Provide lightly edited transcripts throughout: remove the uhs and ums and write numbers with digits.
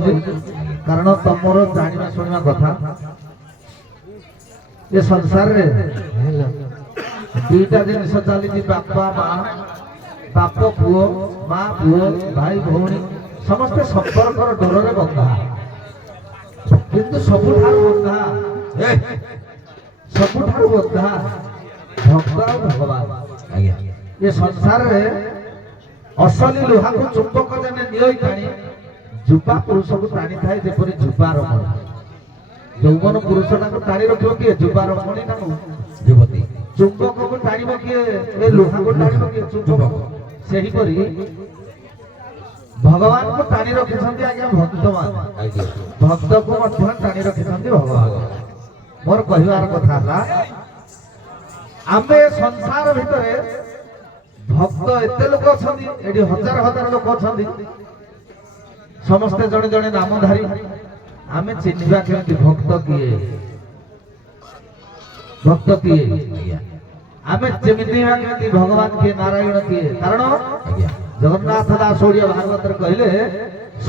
कहूँ कारण तुमर जाना शुणा कथा ये संसार रे दुईटा जिनिस चली बापा माँ बाप पुओ माँ पुओ भाई भौणी समस्ते संपर्क डर बंधा किंतु सबुठार बंधा सबुठार बंधा भक्त और भगवान ये संसार रे असली लुहा को चुंबक जने निय टाणी जुपा पुरुष को टाणी थाए जेपरि जुपा रमण यौवन पुरुषटा को टाणी रखियो किए जुपा रमणी ना युवती चुंबक को टाणीबो किए ए लुहा को टाणीबो किए चुंबक सेही परि भगवान को टाणी रखिसंती आज्ञा भक्तमान भक्त को मध्य टाणी रखिसंती भगवान मोर कहिवार कथा था आमे संसार भितरे भक्त एते लोक अछंती एडी हजार हजार लोक अछंती समस्ते जणे जणे नामधारी आमे चिन्हिबा केमति भक्त किए आमे चिन्हिबा केमति भगवान किए नारायण किए कारण जगन्नाथ दास ओडिया भागवत रे कहले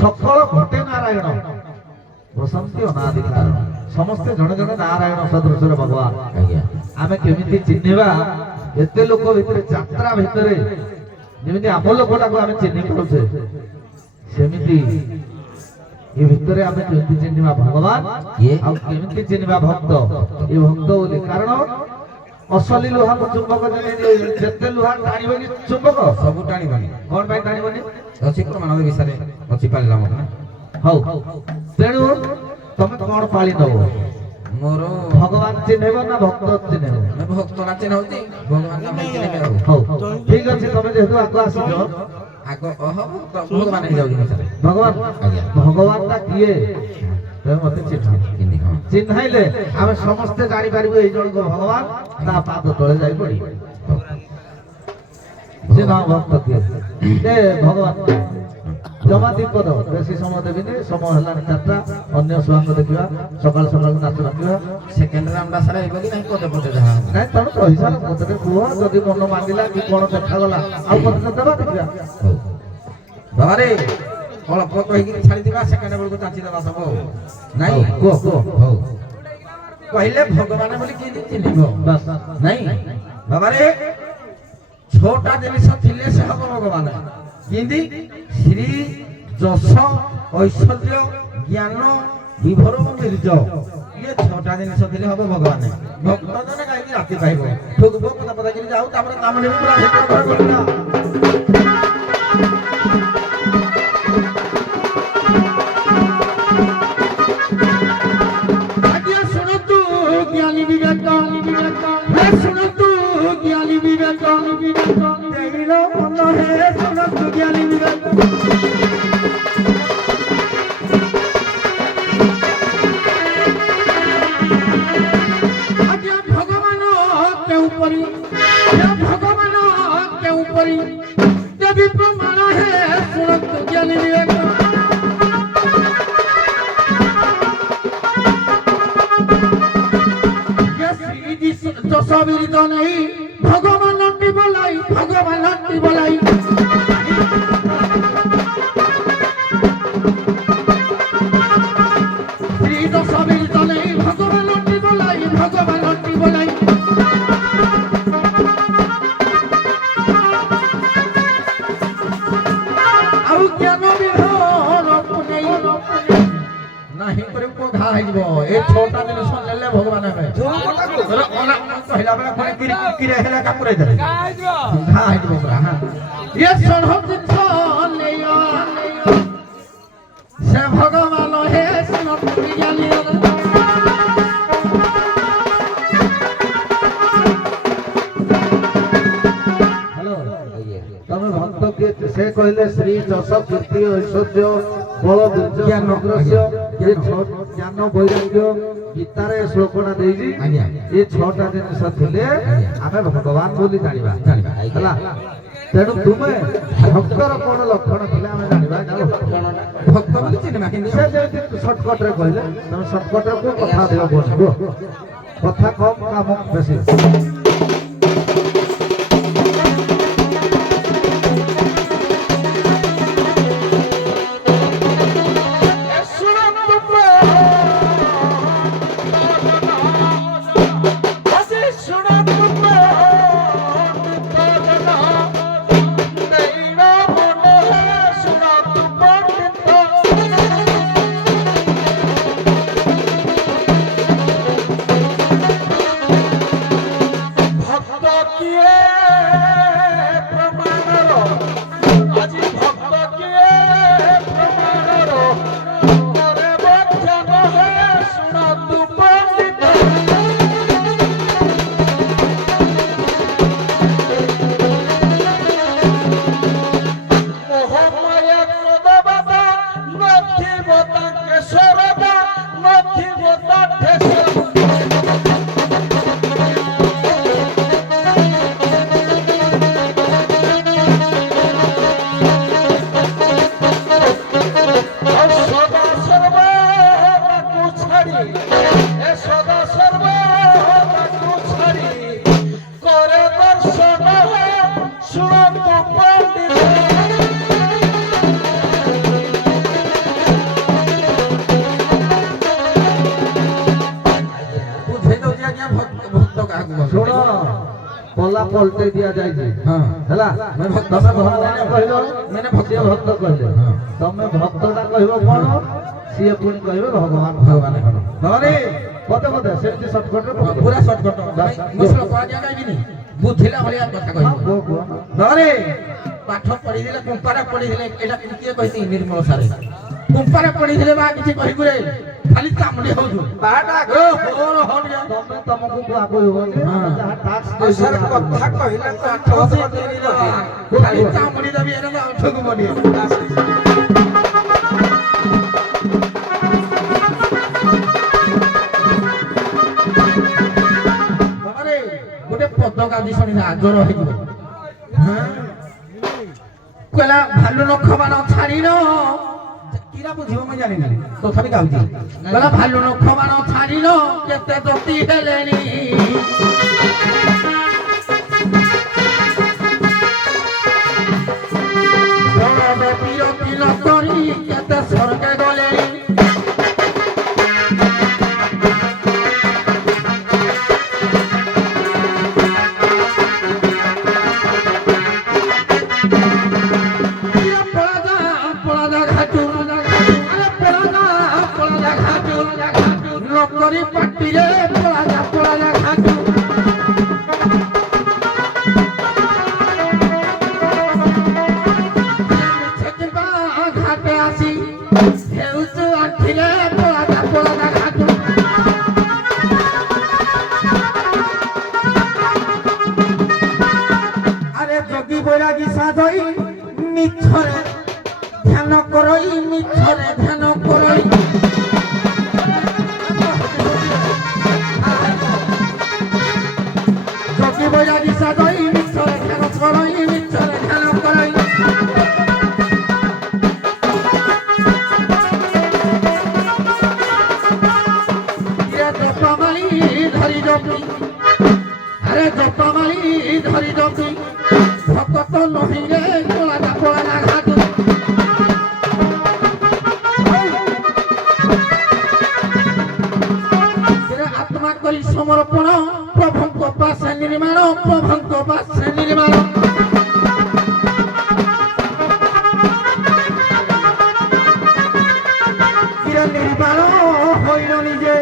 सकल घटे नारायण बसंती अनाधिकार समस्ते जणे जणे नारायण सदृश भगवान आमे केमति चिन्हिबा एते लोक भितरे यात्रा भितरे जेमिति आम लोकटा को आमे चिन्हि पाउछे सेमिति ये भितरे आमे केमति चिन्हिबा भगवान ये आ केमति चिन्हिबा भक्त ये भक्त बोली कारण असली लोहा को चुंबक जने जेते लोहा टाणीबो कि चुंबक सब टाणीबनी कोन भाई टाणीबनी अछि प्रमाण विषय अछि पालिला मत हौ तेनु तमे कोन पाली दबो मोर भगवान चिन्हबो ना भक्त चिन्हबो ना भक्त ना चिन्हौती भगवान ना चिन्हबे हौ ठीक अछि तमे जेतु आगो आसीजो आगो भगवान ही जाउनी सर भगवान ना किए तमे मते चिन्ह चिन्हाइले आमे समस्त जानि पारिबो एई जण को भगवान ता पाद तळे जाई पड़ी जे ना भक्त किए ए भगवान जमाती पद बेसी समय देबिनी समय हला चारटा अन्य स्वांग देखिबा सकाल सकाल नाच राखिबा सेकेंड राउंड आसरा हेबो कि नहीं पदे पदे जहा नहीं तण कहिसा पदे कुहो जदी मन मांगिला कि कोन देखा गला आ पदे देबा देखिबा बाबा रे अल्प कहि कि छाडी दिबा सेकेंड बेल को चाची देबा सब नहीं को हो पहले भगवान बोली कि चिन्हिबो बस नहीं बाबा रे छोटा जिनिस थिले से हबो भगवान किंदी श्री जस ऐश्वर्य ज्ञान विभर बीर्ज ये छोटा जिनिस थिले हबो भगवान भक्त जने काई राति पाइबो ठोकबो पता पता कि जाऊ तापर नाम नेबो पूरा हित करबो आज्ञा सुनो तू ज्ञानी विवेक हे सुनो तू ज्ञानी विवेक तेरो मन है सुनो तू ज्ञानी विवेक आज्ञा भगवान के ऊपर देवी प्रमाण है सुनो तू ज्ञानी विवेक दशवीर नहीं भगवान बोलाई श्री दशवीर नहीं भगवान बोलाई आउ ज्ञान विधान नहीं करे को घा हिजबो ए छोटा दिन सुन लेले भगवान में ओना कहला बेला कोई किरे हेला का पुरै दे घा हिजबो पूरा हां ये सुन हम दिन लेयो से भगवान हे सुन ज्ञानी हेलो तमे भक्त के से कहले श्री जस कीर्ति ऐश्वर्य बल बीर्ज ज्ञान अग्रस्य ये ज्ञान वैराग्य गीतारे श्लोकना देजी ये छटा जिनिस थिले आमे भगवान बोली जानिबा हला तेनु तुमे भक्तर कोन लक्षण थिले आमे जानिबा भक्त बोली चिन्हबा कि से जे शॉर्टकट रे कहले तमे शॉर्टकट रे को कथा देबो बोलबो कथा कम काम बेसी তা কেশরদা নথিব তা ঠেসর সদা সর্ব তাকু ছাড়ি এ সদা সর্ব তাকু ছাড়ি করে দর্শন শুনতু পণ্ডিত ଶୁଣ ପଲା ପଲଟେଇ ଦିଆଯାଇଛି ହେଲା ତମେ ଭଗବାନ କହିଲ ମାନେ ସିଏ ଭକ୍ତ କହିଲେ ତମେ ଭକ୍ତଟା କହିବ କଣ ସିଏ ପୁଣି କହିବେ ଭଗବାନ ଭଗବାନ କଣ ନହେଲେ ପଦେ ପଦେ ସେମିତି ସର୍ଟକଟରେ ପୁରା ସର୍ଟକଟ ମୁସଲ କୁହାଯିବା କାହିଁକି ବୁଝିଲା ଭଳିଆ କଥା କହିବ ନହେଲେ ପାଠ ପଢିଥିଲେ କୁମ୍ପାରା ପଢିଥିଲେ ଏଇଟା କିଏ କହିଛି ନିର୍ମଳ ସାରେ କୁମ୍ପାରା ପଢିଥିଲେ ବା କିଛି କହିଗୁରେ ଖାଲି ଚାମୁଡି ହଉଛୁ ବାଟା ତମେ ତମକୁ କୁହା କହିବନି ଯାହା ଟାକ୍ସ ସାର୍ କଥା କହିଲା ଖାଲି ଚାମୁଡି ଦେବି ଏଇଟା ଅଠକୁ ବନି ଗୋଟେ ପଦ ଗାଦି ଶୁଣି ଆଗର ହେଇଯିବ କହିଲା ଭାଲୁ ନଖ ବାଣ ଛାଡ଼ିନ କିରା ବୁଝିବ ମୁଁ ଜାଣିନି ତଥାପି ଗାଉଛି କହିଲା ଭାଲୁ ନଖ ବାଣ ଛାଡ଼ିନ କେତେ ଦତି ହେଲେଣି ବିରତି ନ କରି କେତେ ସ୍ୱର୍ଗେ ଗଲେଣି ପାଟିରେ ପଳା ଘାଟୁ ଘାଟେ ଆସି ହେଉଛୁ ଆଖିରେ ପଳା ଘାଟୁ ଆରେ ଯୋଗୀ ବୈରାଗୀ ସାଧଇ ମିଛରେ ଧ୍ୟାନ କରଇ ମିଛରେ ଧ୍ୟାନ କରଇ যোগী বৈরাগী সাধই মিছরে ধ্যান করই মিছরে ধ্যান করই জপমালি ধরি জপি আরে জপমালি ধরি জপি ভকত নহিরে পোলা ঘাটু আত্মা করি সমর্পণ প্রভুଙ୍କ ପାଶେ ନିର୍ମାଣ ପ୍ରଭୁଙ୍କ ପାଶେ ନିର୍ମାଣ ନିର୍ମାଣ ହୋଇନ ନିଜେ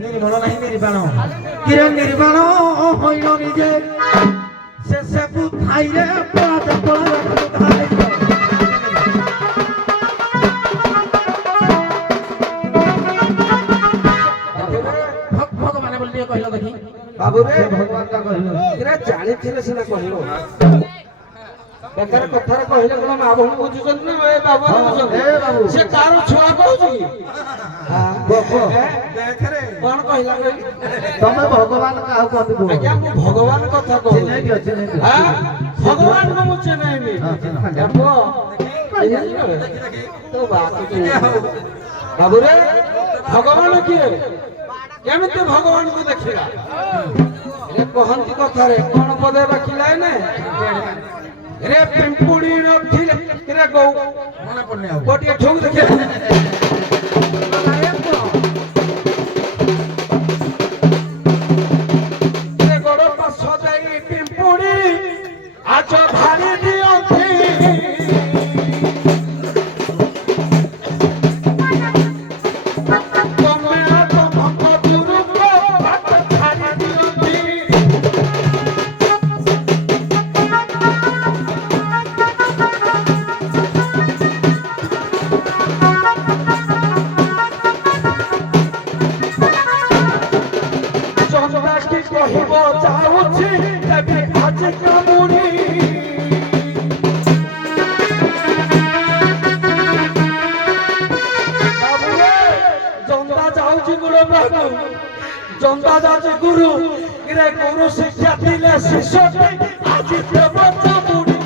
ନିର୍ମଳ ନାହିଁ ନିର୍ବାଣ କିରେ ନିର୍ବାଣ ହୋଇନ ନିଜେ ସେ ସବୁ ଖାଇରେ ଭଗବାନ ବୋଲି ଟିକେ କହିଲ ଦେଖି ବାବୁ ରେ ଭଗବାନ ଟା କହିଲ ଏରା ଜାଣିଥିଲେ ସିନା କହିଲ ବେକାର କଥାରେ କହିଲେ କଣ ମା ଭଉଣୀ ବୁଝୁଛନ୍ତି ନା ଏ ବାବୁ ବୁଝୁଛନ୍ତି ସେ ତାର ଛୁଆ କହୁଛି କଣ କହିଲା ତମେ ଭଗବାନ କାହାକୁ କହନ୍ତି ଆଜ୍ଞା ମୁଁ ଭଗବାନ କଥା କହୁଛି ଭଗବାନଙ୍କୁ ମୁଁ ଚିହ୍ନେଇନି ବାବୁରେ ଭଗବାନ କିଏ କେମିତି ଭଗବାନଙ୍କୁ ଦେଖିଲା କହନ୍ତି କଥାରେ କଣ ପଦେ ବାକିଲା ରେ ପିମ୍ପୁଡି ନଥିଲେ ରେ ଗଉ ମନେ ପଡୁନି ଆଉ ଗୋଟିଏ ଠୁକ ଦେଖେ ଗୋଡ ପାଶ ଯାଇ ପିମ୍ପୁଡି ଆଜ ଭାରି ଦିଅନ୍ତି କହିବ ଯାଉଛି ତେବେ ଆଜି କାମୁଡି रे गुरु शिक्षा दिले शिष्य आज देवता बुढ़ी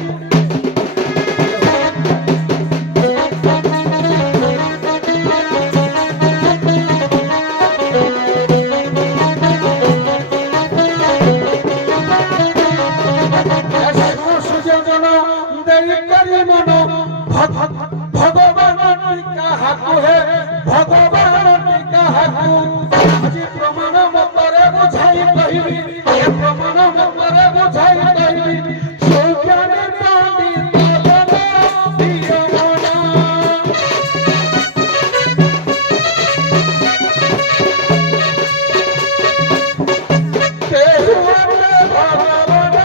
भगवान टीका हाकु है भगवान टीका हाकु आज प्रमाण मतरे बुझाई कहबी ए प्रमाण मतरे बुझाई कहबी सौज्ञान पानी तलना दिया मना केहुआने भगवान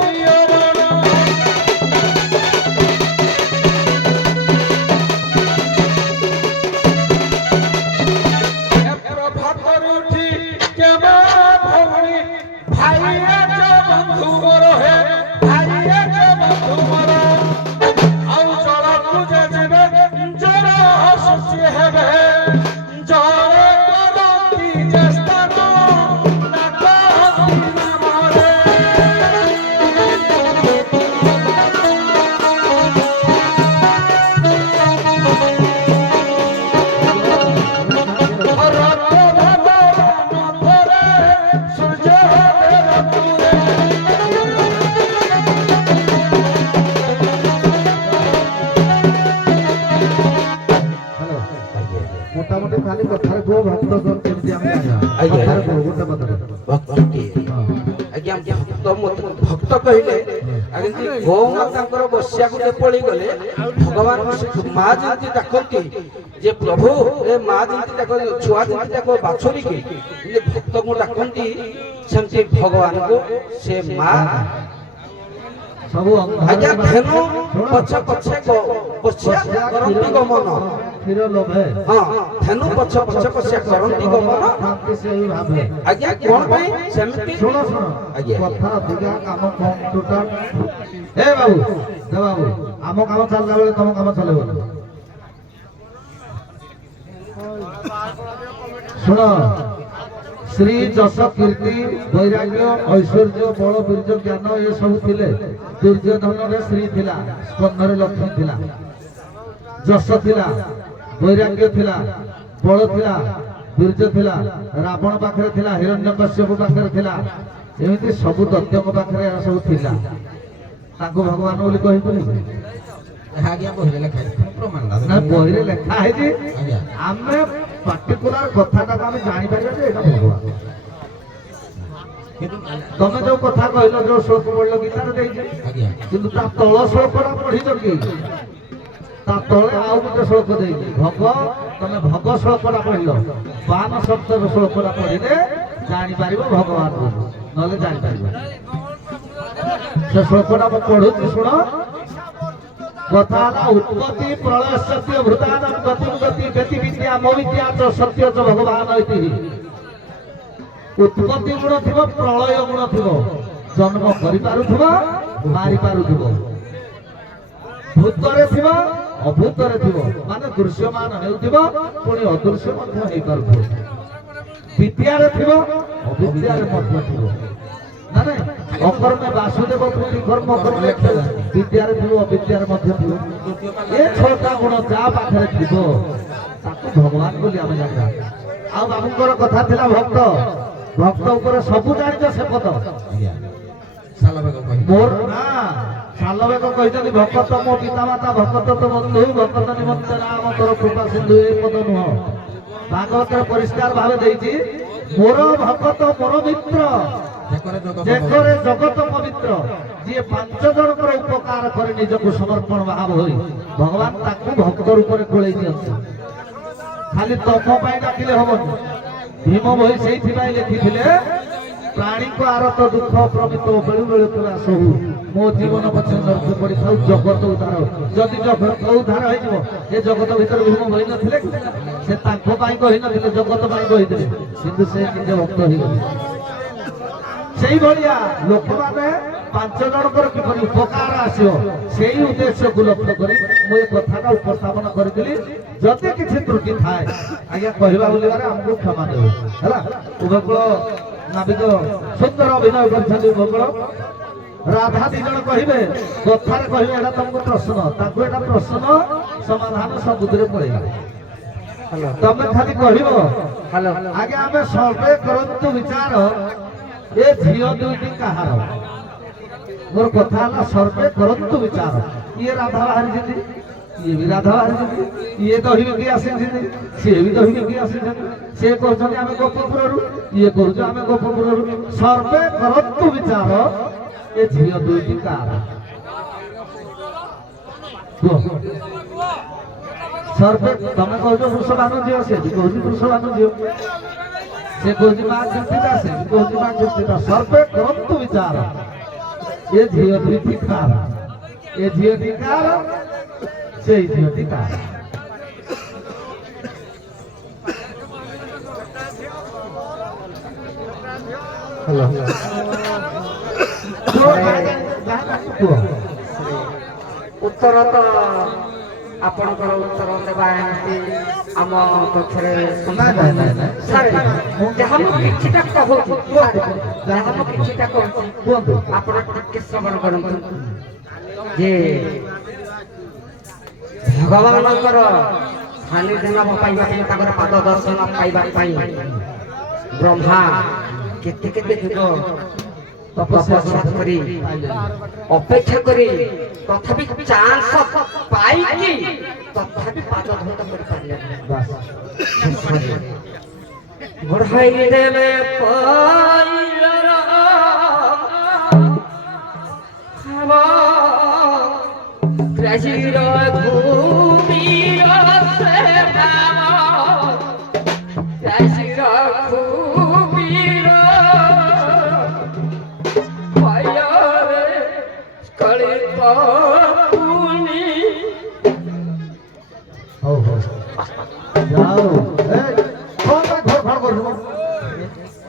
दिया मना মোটামুটি খালি কথার গো ভক্ত কেমতি আমি আজ্ঞା। কথার গো গোটা কথা ଭକ୍ତଟି ଆଜ୍ଞା ଭକ୍ତ କହିଲେ ଯେମିତି ଗୌ ମାତାଙ୍କର ବସିବାକୁ ଯେପଳି ଗଲେ ଭଗବାନ ମା ଯେମିତି ଡାକନ୍ତି ଯେ ପ୍ରଭୁ ଏ ମା ଯେମିତି ତାଙ୍କ ଛୁଆ ଯେମିତି ତାକୁ ବାଛୁରିକି ଯେମିତି ଭକ୍ତଙ୍କୁ ଡାକନ୍ତି ସେମିତି ଭଗବାନଙ୍କୁ ସେ ମା ସବୁ ଆଜ୍ଞା ଧେନୁ ପଛେ ପଛେ ପଛିଆ କରନ୍ତି ଗମନ କ୍ଷୀର ଲୋଭେ ହଁ ଧେନୁ ପଛେ ପଛେ ପଛିଆ କରନ୍ତି ଗମନ ଶାନ୍ତି ସେଇ ଭାବେ ଆଜ୍ଞା କଣ ପାଇଁ ସେମିତି ଶୁଣ ଶୁଣ ଆଜ୍ଞା। କଥା ଅଧିକା କାମ କମ ଟୋଟାଲ ଏ ବାବୁ ଦେ ବାବୁ ଆମ କାମ ଚାଲିଲା ବେଳେ ତମ କାମ ଚାଲିବ ଶୁଣ ଶ୍ରୀ ଯଶ କୀର୍ତ୍ତି ବୈରାଗ୍ୟ ଐଶ୍ୱର୍ଯ୍ୟ ବଳ ବୀର୍ଯ୍ୟ ଜ୍ଞାନ ଏ ସବୁ ଥିଲେ ଦୁର୍ଯ୍ୟୋଧନରେ ଶ୍ରୀ ଥିଲା ସ୍କନ୍ଧରେ ଲକ୍ଷ୍ମୀ ଥିଲା ଯଶ ଥିଲା ବୈରାଗ୍ୟ ଥିଲା ବଳ ଥିଲା ବୀର୍ଯ୍ୟ ଥିଲା ରାବଣ ପାଖରେ ଥିଲା ହିରଣ୍ୟକଶ୍ୟପ ପାଖରେ ଥିଲା ଏମିତି ସବୁ ଦୈତ୍ୟଙ୍କ ପାଖରେ ଏହା ସବୁ ଥିଲା ତାଙ୍କୁ ଭଗବାନ ବୋଲି କହିଥିଲି ଆଜ୍ଞା ବହିରେ ଲେଖା ହେଇଛି ପ୍ରମାଣ ନା ବହିରେ ଲେଖା ହେଇଛି ଆଜ୍ଞା। ଆମେ ପାର୍ଟିକୁଲାର କଥାଟାକୁ ଆମେ ଜାଣିପାରିବା ଯେ ଏଇଟା ଭଗବାନ ତମେ ଯୋଉ କଥା କହିଲ ଯୋଉ ଶ୍ଲୋକ ପଢିଲ ଗୀତାରେ ଦେଇଛି ଆଜ୍ଞା କିନ୍ତୁ ତା ତଳ ଶ୍ଲୋକଟା ପଢିଛ କି ତା ତଳେ ଆଉ ଗୋଟେ ଶ୍ଲୋକ ଦେଇଛି ଭଗ ତମେ ଭଗ ଶ୍ଲୋକଟା ପଢିଲ ବାନ ଶବ୍ଦର ଶ୍ଲୋକଟା ପଢିଲେ ଜାଣିପାରିବ ଭଗବାନ ବୋଲି ନହେଲେ ଜାଣିପାରିବ ସେ ଶ୍ଲୋକଟା ମୁଁ ପଢୁଛି ଶୁଣ କଥା ହେଲା ଉତ୍ପତ୍ତି ପ୍ରଳୟ ସତ୍ୟ ଭୂତାନାଂ ଗତିଂ ଗତି ଗତି ବିଦ୍ୟା ମୋ ବିଦ୍ୟା ଚ ସତ୍ୟ ଚ ଭଗବାନ ଇତି ଉତ୍ପତ୍ତି ଗୁଣ ଥିବ ପ୍ରଳୟ ଗୁଣ ଥିବ ଜନ୍ମ କରିପାରୁଥିବ ମାରିପାରୁଥିବ ଭୂତରେ ଥିବ ଅଭୂତରେ ଥିବ ମାନେ ଦୃଶ୍ୟମାନ ହେଉଥିବ ପୁଣି ଅଦୃଶ୍ୟ ମଧ୍ୟ ହେଇପାରୁଥିବ ବିଦ୍ୟାରେ ଥିବ ଅବିଦ୍ୟାରେ ମଧ୍ୟ ଥିବ ନା ନାଇଁ ଅକର୍ମେ ବାସୁଦେବ ପୁଣି କର୍ମ କର୍ମେ ବିଦ୍ୟାରେ ଥିବ ଅବିଦ୍ୟାରେ ମଧ୍ୟ ଥିବ ଏ ଛଅଟା ଗୁଣ ଯାହା ପାଖରେ ଥିବ ତାକୁ ଭଗବାନ ବୋଲି ଆମେ ଜାଣିବା ଆଉ ବାବୁଙ୍କର କଥା ଥିଲା ଭକ୍ତ ଭକ୍ତ ଉପରେ ସବୁ ଜାଣିଛ ସେ ପଦ ଆଜ୍ଞା ଶାଲବେଗ କହି ମୋର ନା ଶାଲବେଗ କହିଛନ୍ତି ଭକତ ମୋ ପିତାମାତା ଭକତ ତ ବନ୍ଧୁ ଭକତ ନିମନ୍ତେ ରାମ ତୋର କୃପା ସିନ୍ଧୁ ଏ ପଦ ନୁହଁ ଭାଗବତରେ ପରିଷ୍କାର ଭାବେ ଦେଇଛି ମୋର ଭକତ ମୋର ମିତ୍ର ଯେକରେ ଜଗତ ପବିତ୍ର ଯିଏ 5 ଜଣଙ୍କର ଉପକାର କରି ନିଜକୁ ସମର୍ପଣ ଭାବ ହୋଇ ଭଗବାନ ତାକୁ ଭକ୍ତ ରୂପରେ କୋଳେଇ ଦିଅନ୍ତି ଖାଲି ତମ ପାଇଁ ଡାକିଲେ ହବନି ଭୀମ ବହି ସେଇଥିପାଇଁ ଲେଖିଥିଲେ ପ୍ରାଣୀଙ୍କ ଆରତ ଦୁଃଖ ପ୍ରମିତ ବେଳୁବେଳେ ତୁଲା ସହୁ ମୋ ଜୀବନ ପଛରେ ନର୍କ ପଡ଼ିଥାଉ ଜଗତ ଉଦ୍ଧାର ଯଦି ଜଗତ ଉଦ୍ଧାର ହେଇଯିବ ଏ ଜଗତ ଭିତରେ ଭୀମ ବହି ନଥିଲେ ସେ ତାଙ୍କ ପାଇଁ କହିନଥିଲେ ଜଗତ ପାଇଁ କହିଥିଲେ କିନ୍ତୁ ସେ ନିଜେ ଭକ୍ତ ହେଇଗଲେ ସେଇଭଳିଆ ଲୋକମାନେ 5 ଜଣଙ୍କର କିପରି ଉପକାର ଆସିବ ସେଇ ଉଦ୍ଦେଶ୍ୟକୁ ଲକ୍ଷ୍ୟ କରି ମୁଁ ଏ କଥାଟା ଉପସ୍ଥାପନ କରିଥିଲି ଯଦି କିଛି ତ୍ରୁଟି ଥାଏ ଆଜ୍ଞା କହିବା ବୋଲିବାରେ ଆମକୁ କ୍ଷମା ଦେବେ ହେଲା ଉଭୟକୁଳ ନାବିକ ସୁନ୍ଦର ଅଭିନୟ କରିଛନ୍ତି ମଙ୍ଗଳ। ରାଧା ଦି ଜଣ କହିବେ କଥାରେ କହିବେ ଏଇଟା ତମକୁ ପ୍ରଶ୍ନ, ତାଙ୍କୁ ଏଇଟା ପ୍ରଶ୍ନ ସମାଧାନ ସବୁଥିରେ ପଳେଇଲା। ତମେ ଖାଲି କହିବ ଆଜ୍ଞା ଆମେ ସର୍ଭେ କରନ୍ତୁ ବିଚାର ଏ ଝିଅ ଦୁଇଟି କାହାର। ମୋର କଥା ହେଲା ସର୍ଭେ କରନ୍ତୁ ବିଚାର। ଇଏ ରାଧା ବାହାରିଛନ୍ତି, ଇଏ ବି ରାଧା ବାହାରିଛନ୍ତି, ଇଏ ଦହି ବିକି ଆସିଛନ୍ତି, ସିଏ ବି ଦହି ବିକି ଆସିଛନ୍ତି। ସିଏ କହୁଛନ୍ତି ଆମେ ଗୋପପୁରରୁ, ଇଏ କହୁଛୁ ଆମେ ଗୋପପୁରରୁ। ସର୍ଭେ କରନ୍ତୁ ବିଚାର ଏ ଝିଅ ଦୁଇଟି କାହାର। ସର୍ଭେ ତମେ କହୁଛ ବୃଷଭାନୁ ଝିଅ, ସେ ବି କହୁଛି ବୃଷଭାନୁ ଝିଅ, ସେ କହୁଛି ମା କୀର୍ତ୍ତିଦା, ସେ ବି କହୁଛି ମା କୀର୍ତ୍ତିଦା। ସର୍ଭେ କରନ୍ତୁ ବିଚାର ଏ ଝିଅ ଦୁଇଟି କାହାର। ଏ ଝିଅଟି କାହାର, ସେଇ ଝିଅଟି କାହାର। ଉତ୍ତର ତ ଆପଣଙ୍କର ଉତ୍ତର ଦେବା ଏମିତି ଆମ ପକ୍ଷରେ ଯାହା ମୁଁ କିଛିଟା କହୁଛି, ଯାହା ମୁଁ କିଛିଟା କହୁଛି କୁହନ୍ତୁ। ଆପଣ ଟିକେ ଶ୍ରବଣ କରନ୍ତୁ ଯେ ଭଗବାନଙ୍କର ସାନ୍ନିଧ୍ୟ ଲାଭ ପାଇବା ପାଇଁ, ତାଙ୍କର ପାଦ ଦର୍ଶନ ପାଇବା ପାଇଁ ବ୍ରହ୍ମା କେତେ କେତେ ଯୁଗ ତପସ୍ୟା କରି ଅପେକ୍ଷା କରି ତଥାପି ଚାନ୍ସ ପାଇକି ତଥାପି ପାଦ ଧୌତ କରିପାରିଲେ ବଢାଇ ଦେଲେ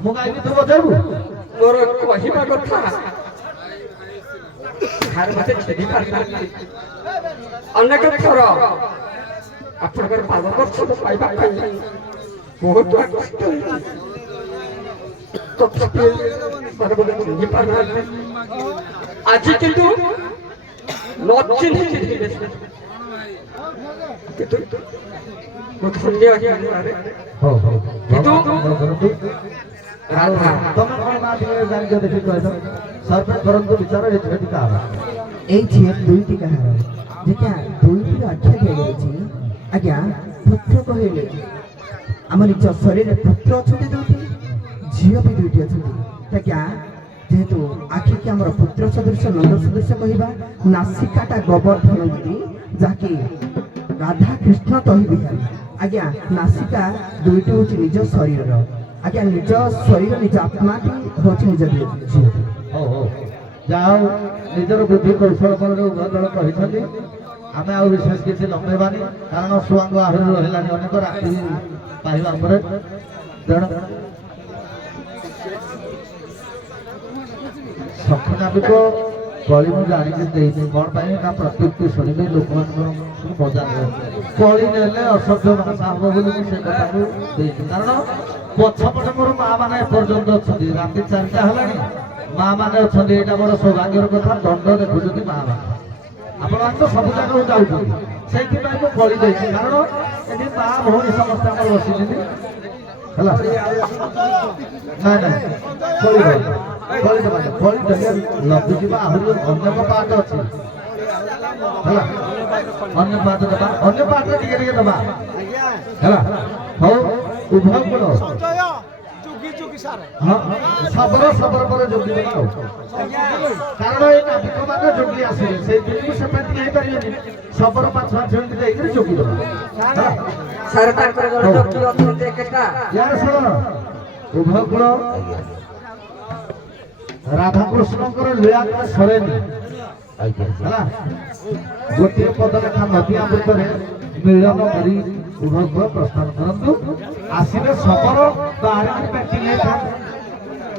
ମୁଁ ଗାଇବି ତୁ ବଜାଇବୁ। ମୋର କହିବା କଥା ମତେ ଛେଦି ପାରିନାହାନ୍ତି। ଅନେକ ଥର ଆପଣଙ୍କର ପାଦ ଦର୍ଶନ ପାଇବା ପାଇଁ ବହୁତ କଷ୍ଟ ହେଇଛି, ତଥାପି ମତେ ଚିହ୍ନି ପାରୁନାହାନ୍ତି। ଆଜି କିନ୍ତୁ ନ ଚିହ୍ନିଛି କିନ୍ତୁ ମୁଁ ଧନ୍ୟ ହେଇପାରିବାରେ। କିନ୍ତୁ ରାଧା ତମେ କଣ ମା ଟିକେ ଜାଣିଛ ଦେଖି କହିଲ। ସର୍ଭେ କରନ୍ତୁ ବିଚାର ଏ ଝିଅଟି କାହାର। এই ঝিଅ ଦୁଇଟି କାହାର, ଯେଟା ଦୁଇଟିର ଆଖ୍ୟା ଦିଆଯାଇଛି। ଆଜ୍ଞା ପୁତ୍ର କହିଲେ ଆମ ନିଜ ଶରୀରରେ ପୁତ୍ର ଅଛନ୍ତି ଦୁଇଟି, ଝିଅ ବି ଦୁଇଟି ଅଛନ୍ତି। ଆଜ୍ଞା ଯେହେତୁ ଆଖିକି ଆମର ପୁତ୍ର ସଦୃଶ ନନ୍ଦ ସଦୃଶ କହିବା, ନାସିକାଟା ଗୋବର୍ଦ୍ଧନ ଦିଦି, ଯାହାକି ରାଧା କୃଷ୍ଣ ତହି ବିହାରୀ। ଆଜ୍ଞା ନାସିକା ଦୁଇଟି ହେଉଛି ନିଜ ଶରୀରର। ଆଜ୍ଞା ନିଜ ଶରୀର ନିଜ ଆତ୍ମାଟି ହେଉଛି ନିଜ ଝିଅ। ହଉ ଯାହା ହଉ ନିଜର ବୁଦ୍ଧି କୌଶଳ ବଳରେ ଉଭୟ ଦଳ କହିଛନ୍ତି। ଆମେ ଆଉ ବିଶେଷ କିଛି ଲମ୍ବେଇବାନି, କାରଣ ସୁଆଙ୍ଗ ଆହୁରି ରହିଲାନି ଅନେକ, ରାତି ପାଇବା ପରେ। ତେଣୁ ସଖୀ ନାବିକ କଳି ମୁଁ ଜାଣିକି ଦେଇନି କ'ଣ ପାଇଁ ନା ପ୍ରତ୍ୟୁକ୍ତି ଶୁଣିବି ଲୋକମାନଙ୍କର ମଜା ନେବେ। କଳି ନେଲେ ଅସଭ୍ୟ ଭାଷା ହବ ବୋଲି ମୁଁ ସେ କଥାକୁ ଦେଇଛି। କାରଣ ପଛପଟେ ମୋର ମା ମାନେ ଏପର୍ଯ୍ୟନ୍ତ ଅଛନ୍ତି, ରାତି 4ଟା ହେଲାଣି, ମା ମାନେ ଅଛନ୍ତି। ଏଇଟା ବଡ଼ ସୌଭାଗ୍ୟର କଥା। ଦଣ୍ଡ ଦେଖୁଛନ୍ତି ମା ମାନେ, ଆପଣମାନେ ତ ସବୁ ଜାଗାକୁ ଯାଉଛନ୍ତି, ସେଇଥିପାଇଁ ମୁଁ କଳି ଦେଇଛି। କାରଣ ଏଠି ମା ଭଉଣୀ ସମସ୍ତେ ଆମର ବସିଛନ୍ତି ହେଲା। ନାଇଁ ନାଇଁ କଳି ଦେଲେ ଲଭିଯିବା। ଆହୁରି ଅନ୍ୟ ପାଠ ଅଛି ହେଲା, ଅନ୍ୟ ପାଠ ଦେବା, ଅନ୍ୟ ପାଠରେ ଟିକେ ଟିକେ ଦେବା ହେଲା। ହଉ ଉଭୟ କୂଳ ଶବର ପରେ ଯୋଗୀ ଦେବା ଆଉ। କାରଣ ଏଇ ନାବିକ ମାନେ ଯୋଗୀ ଆସିବେ, ସେଇଥିପାଇଁ ସେମାନେ ଟିକେ ହେଇପାରିବେନି। ଶବର 5 ଜଣକି ଦେଇକିରି ଯୋଗୀ ଦେବା। ସାର୍ ତାଙ୍କର ଯୋଗୀ ଅଛନ୍ତି ଏକେଟା। ୟାର ଶୁଣ ଉଭୟ କୂଳ ରାଧାକୃଷ୍ଣଙ୍କର ଲୀଳା ସରେନି ହେଲା। ଗୋଟିଏ ପଦରେଖା ନଦୀ ଆବୃତରେ ମିଳନ କରି ଉଭୟ କୂଳ ପ୍ରସ୍ଥାନ କରନ୍ତୁ। ଆସିଲେ ଶବର ବାହାରେ ପ୍ୟାକିଂ ହେଇଥାନ୍ତି।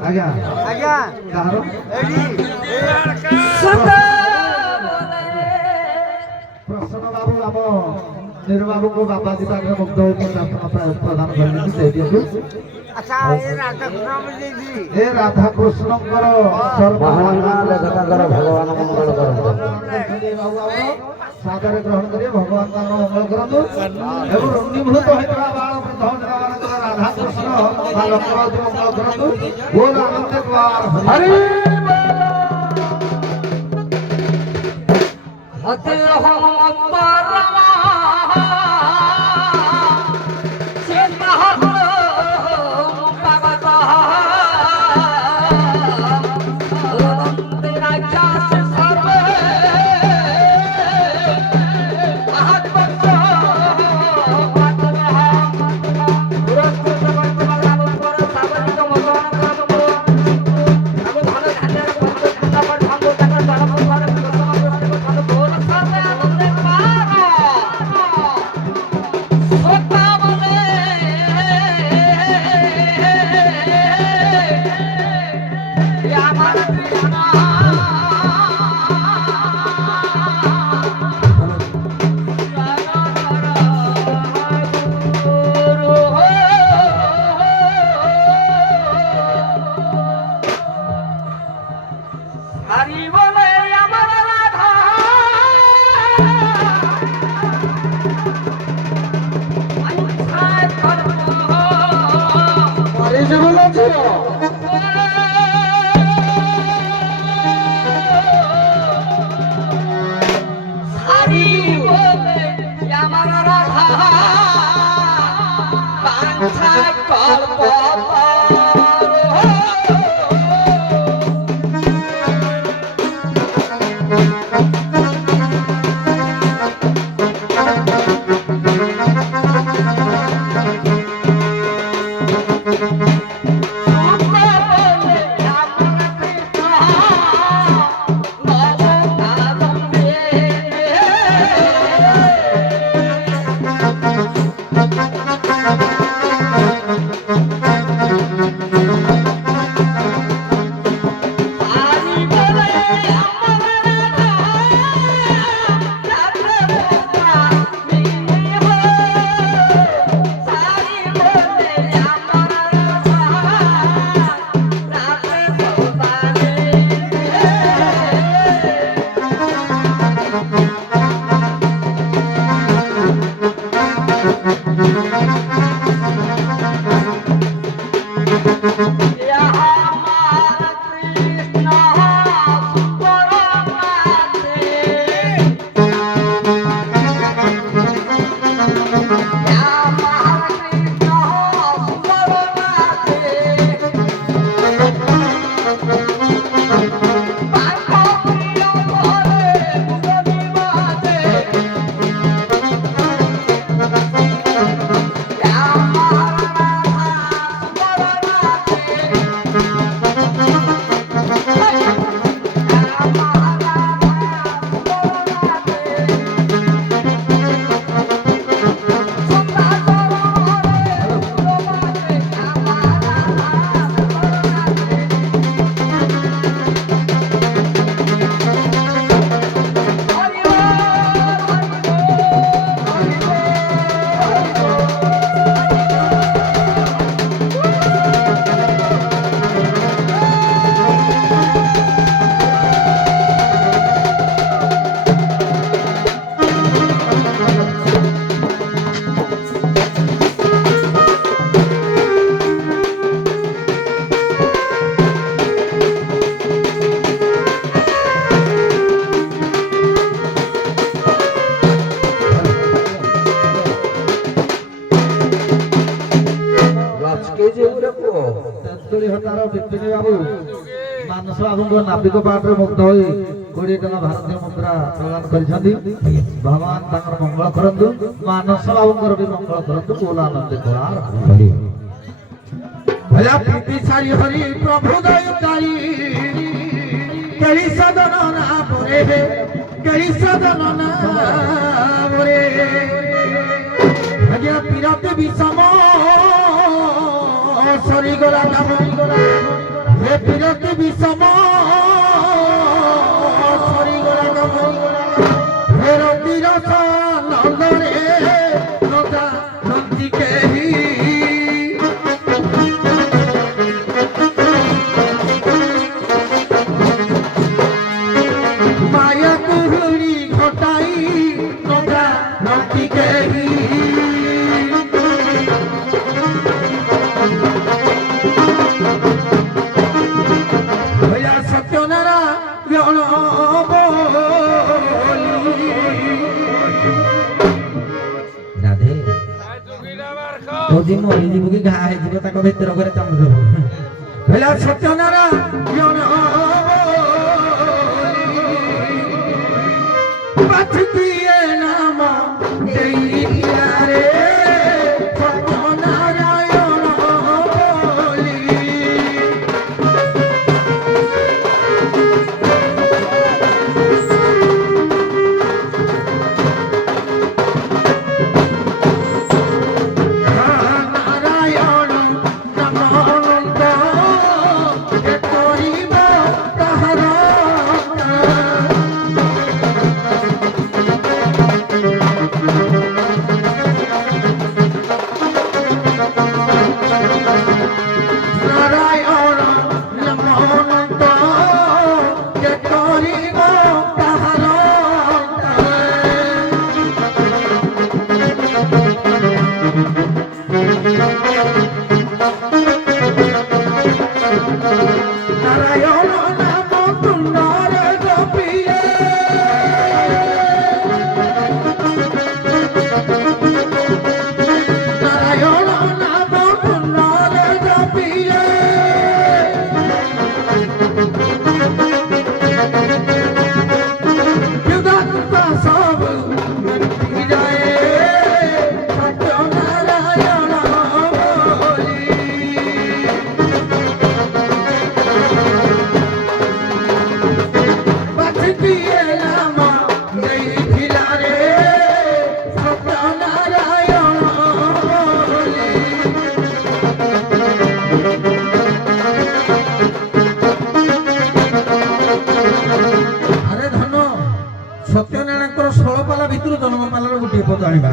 ଆଜ୍ଞା ଆଜ୍ଞା କାହାର ପ୍ରସନ୍ନ ବାବୁ ଆମ ନିର୍ବାବୁଙ୍କୁ ବାପା ଦିବାକରେ ମୁଗ୍ଧ ହୋଇକି ପ୍ରଦାନ କରିଛନ୍ତି ସେଇଠିକୁ ଆଚ୍ଛା ଏ ରାଧାକୃଷ୍ଣ ଦେଇଛି ଏ ରାଧାକୃଷ୍ଣଙ୍କର ମହାମହିମା ଲେଖତାଙ୍କର ଭଗବାନ ମଙ୍ଗଳ କରନ୍ତୁ। ସାଦରେ ଗ୍ରହଣ କରି ଭଗବାନ ତାଙ୍କର ମଙ୍ଗଳ କରନ୍ତୁ ଏବଂ ରଙ୍ଗୀଭୂତ ହୋଇଥିବା ବାଳ ରାଧାକୃଷ୍ଣ ବା ଲୋକବାଦୀ ମଙ୍ଗଳ କରନ୍ତୁ ବୋଲ ଆନନ୍ଦ କୁମାର ହରି ହତେ ରହମତ ରାମା ସେ ମହାପୁର ମୁପାଗତ ରଣନ୍ତେ ରାଜା ସେ ସର୍ବେ ଆହାତ୍ମକ ପାତମହା ପୁରସ୍କୃତ କରିଥିବା ଲାଭଙ୍କର ସାବରିକ ମତନ କରନ୍ତୁ ଆଗୁ ଧନ ଧାନ୍ୟର ପଞ୍ଚ ନମ୍ବର ଭାଙ୍ଗ ତାଙ୍କର ଦଳପ ଘରେ ବିପିନ ବାବୁ ମାନସ ବାବୁଙ୍କ ନାବିକ ପାଠରେ ମୁଗ୍ଧ ହୋଇ 20 ଟଙ୍କା ଭାରତୀୟ ମୁଦ୍ରା ପ୍ରଦାନ କରିଛନ୍ତି ଭଗବାନ ତାଙ୍କର ମଙ୍ଗଳ କରନ୍ତୁ ମାନସ ବାବୁଙ୍କର ବି ମଙ୍ଗଳ କରନ୍ତୁ ବୋଲ ଆନନ୍ଦ କୁମାର भला प्रीति सारी हरि प्रभु दयकारी करी सदन नामरे करी सदन नामरे भजा पिरते विषम सरी गला नाम हे पिरते विषम सरी गला नाम हे रतिरस नंदरे କହୁଛି ମରିଯିବୁ କି ଘା ହେଇଯିବ ତାଙ୍କ ଭିତର ଘରେ ଚାମୁଚ କହିଲା ସତ୍ୟନାରାୟଣ ବାଛୁତିଏ ନାମ ଦେଇଥିଲା ରେ ସତ୍ୟନାରାୟଣ ବୋଲି। ନାରାୟଣ ନାମ ଅନନ୍ତ ଯେ କରିବ ତାହାର নারায়ণ নাম অনন্ত যে করিব তাহার নারায়ণ নাম তুণ্ডরে জপিলে নারায়ণ নাম তুণ্ডরে জপিলে যুগান্ত সব মিটি যায় সত্যনারায়ণ বলি। বাছুতিয়ে নাম ଦେଇଥିଲା রে সত্যনারায়ণ বলি। আরে ধନ ସତ୍ୟନାରାୟଣଙ୍କର 16 ପାଲା ଭିତରୁ ଜନ୍ମପାଲାର ଗୋଟିଏ ପଦ ଆଣିବା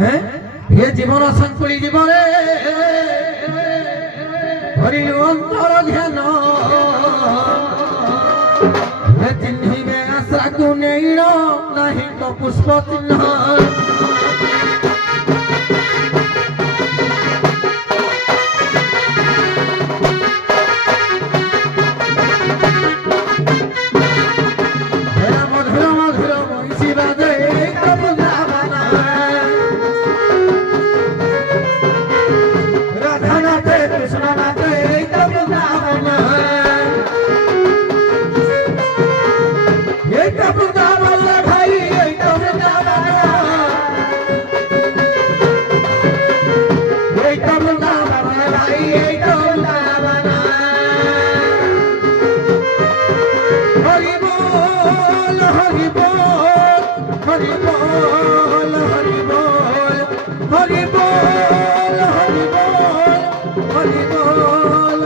ହେଁ ଏ ଜୀବନ ସଂକୁଳି ଜୀବନରେ ହରି ଅନ୍ତର ଧ୍ୟାନ ହେ ଚିହ୍ନିବେ ଆଶାକୁ ନେଇଣ ନାହିଁ ତ ପୁଷ୍ପ ଚିହ୍ନ। মধুর মধুর বংশী বাজে বৃন্দাবন রাধা নাচে কৃষ্ণ নাচে বৃন্দাবন এইটা বৃন্দাবন রে ভাই এইটা বৃন্দাবন এইটা বৃন্দাবন রে ভাই এইটা বৃন্দাবন। হরি বল হরি বল হরি বল হরি বল হরি বল হরি বল হরি বল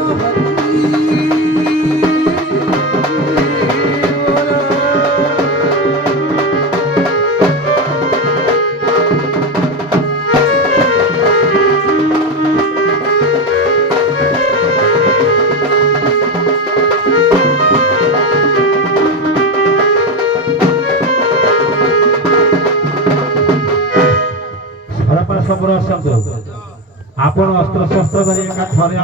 ଆପଣ ଅସ୍ତ୍ର ଶସ୍ତ୍ର ଧରି ଏକା ଥରେ